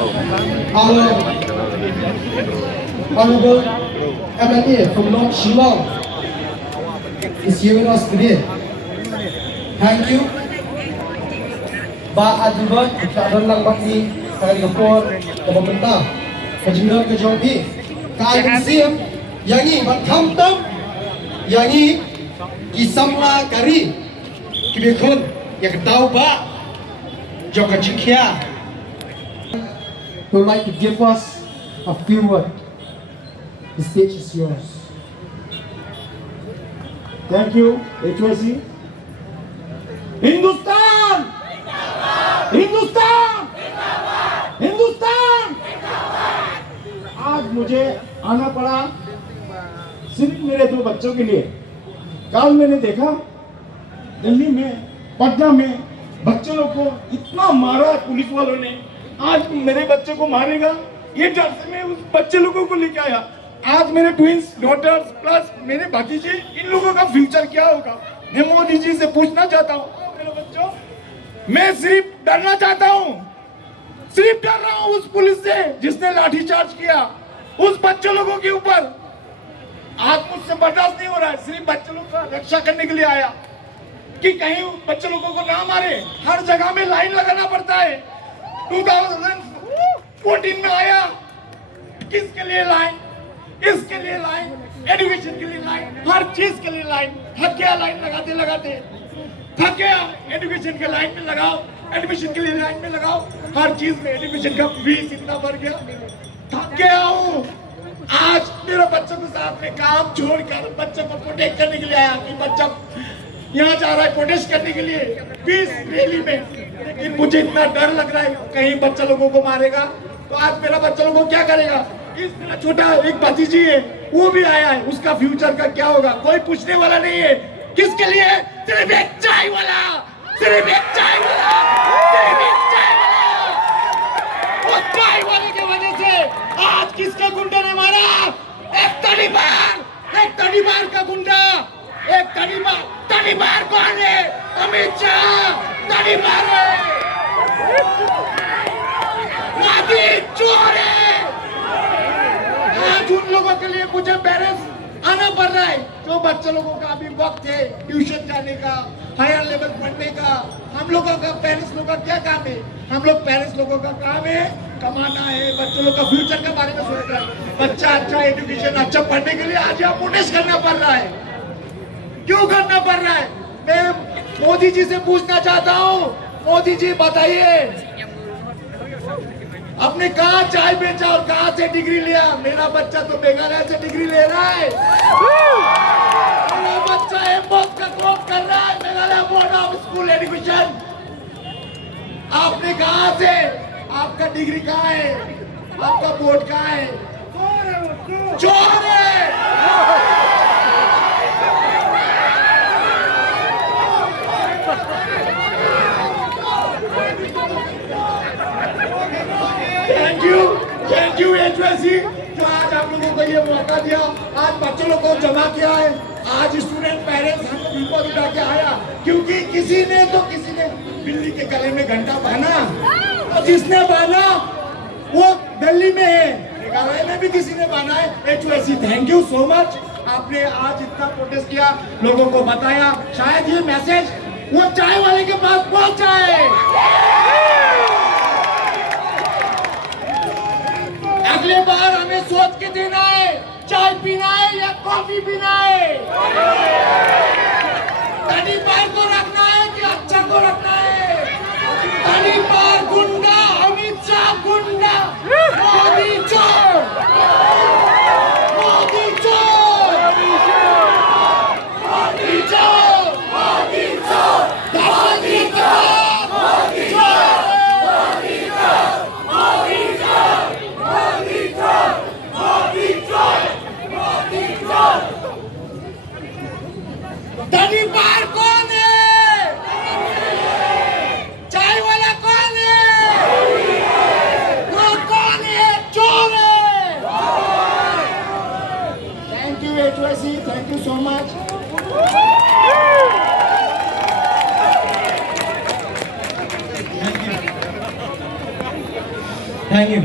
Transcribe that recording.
Our Honorable MLA from North Shillong is here with us today. Thank you. Ba Adibat, keadaan lang bakti kali kapor, pemerintah, kejuruan kejauhi, kaya siap, yang ini berkam tam, yang ini kisamla kari, kibikun, yang tahu ba, jauh kejikia. Would like to give us a few words. The stage is yours. Thank you, HYC. Hindustan Hindustan Hindustan. आज मुझे आना पड़ा सिर्फ मेरे दो बच्चों के लिए। कल मैंने देखा दिल्ली में, पटना में बच्चों लोग को इतना मारा पुलिस वालों ने। आज मेरे बच्चे को मारेगा, ये डर से मैं उस बच्चे लोगों को लेके आया। आज मेरे ट्विंस डॉटर्स प्लस मेरे भतीजे, इन लोगों का फ्यूचर क्या होगा? मैं मोदी जी से पूछना चाहता हूँ, मेरे बच्चों, मैं सिर्फ डरना चाहता हूँ, सिर्फ डर रहा हूँ उस पुलिस से जिसने लाठीचार्ज किया उस बच्चों लोगों के ऊपर। आज मुझसे बर्दाश्त नहीं हो रहा है। सिर्फ बच्चों लोगों का रक्षा करने के लिए आया कि कहीं बच्चों लोगों को ना मारे। हर जगह में लाइन लगाना पड़ता है। 2014 में आया, किसके लिए लाइन? इसके लिए लाइन, एजुकेशन के लिए लाइन, हर चीज के लिए लाइन। थक गया लाइन लगाते लगाते, थक गया। एजुकेशन के लाइन में लगाओ, एडमिशन के लिए लाइन में लगाओ, हर चीज में एडमिशन का फीस इतना बढ़ गया। थक गया हूँ। आज मेरे बच्चों के साथ में काम छोड़कर बच्चों को प्रोटेक्ट करने के लिए आया कि बच्चा यहाँ जा रहा है प्रोटेस्ट करने के लिए पीस रैली में। लेकिन मुझे इतना डर लग रहा है कहीं बच्चा लोगों को मारेगा तो आज मेरा बच्चा लोगों को क्या करेगा? इस मेरा छोटा एक भतीजी है, वो भी आया है, उसका फ्यूचर का क्या होगा? कोई पूछने वाला नहीं है। किसके लिए? सिर्फ एक चाय वाला, सिर्फ एक चाय वाला, सिर्फ एक चाय वाला। उस चाय वाले की वजह से आज किसके गुंडे ने मारा? एक तड़ीबार का गुंडा, एक तड़ीबार कौन है? अमित शाह तड़ीबार है, मोदी चोर है। आज उन लोगों के लिए मुझे पेरेंट्स आना पड़ रहा है जो बच्चे लोगों का अभी वक्त है ट्यूशन जाने का, हायर लेवल पढ़ने का। हम लोगों का पेरेंट्स लोगों का क्या काम है? हम लोग पेरेंट्स लोगों का काम है कमाना है, बच्चों लोग का फ्यूचर के बारे में सोच रहा है। बच्चा अच्छा एजुकेशन अच्छा पढ़ने के लिए आज यहाँ प्रोटेस्ट करना पड़ रहा है। क्यों करना पड़ रहा है? मैं मोदी जी से पूछना चाहता हूँ, मोदी जी बताइए आपने कहाँ चाय बेचा और कहाँ से डिग्री लिया? मेरा बच्चा तो मेघालय से डिग्री ले रहा है। मेरा बच्चा एमबॉस का कोर्स कर रहा है, Meghalaya board of school education. आपने कहाँ से? आपका डिग्री कहाँ है? आपका बोर्ड कहाँ है? चोर है। थैंक यू HYC जो आज आप लोगों को ये मौका दिया। आज बच्चों लोग को जमा किया है। आज स्टूडेंट पेरेंट्स हम बिल्कुल उठा के आया क्योंकि किसी ने बिल्ली के गले में घंटा बांधा और जिसने बांधा वो दिल्ली में है, मेघालय में भी किसी ने बांधा है। HYC thank you so much. आपने आज इतना प्रोटेस्ट किया, लोगों को बताया, शायद ये मैसेज वो चाय वाले के पास पहुंचा है। अगले बार हमें सोच के देना है, चाय पीना है या कॉफी पीना है। तड़ीबार को रखना है कि अच्छा को रखना है? तड़ीबार गुंडा, अमित शाह गुंडा, मोदी चोर, मोदी चोर, मोदी चोर, मोदी चोर, मोदी चोर, मोदी चोर, मोदी चोर, मोदी चोर, मोदी चोर, मोदी चोर। तड़ीबार कौन है? Thank you